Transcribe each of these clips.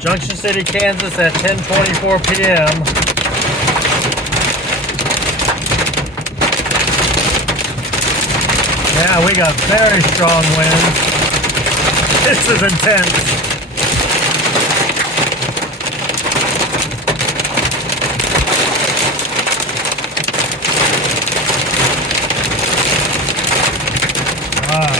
Junction City, Kansas at 10:24 p.m. Yeah, we got very strong winds. This is intense. Wow.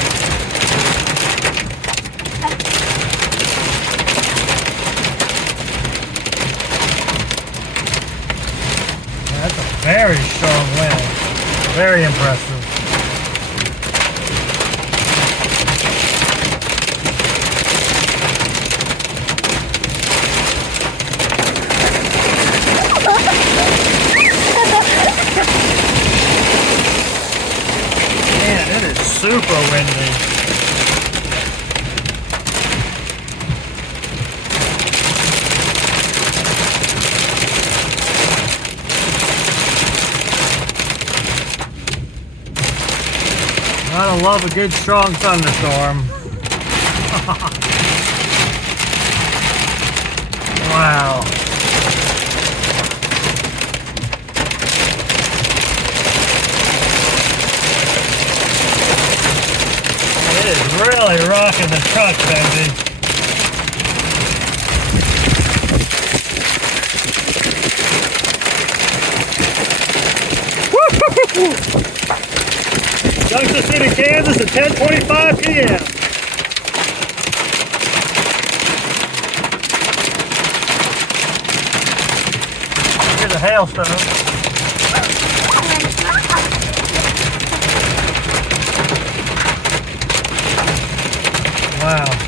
That's a very strong wind. Very impressive. Man, it is super windy. Gotta love a good strong thunderstorm. Wow. It is really rocking the truck, baby. Junction City, Kansas at 10:25 p.m. Here's a hailstone. Wow.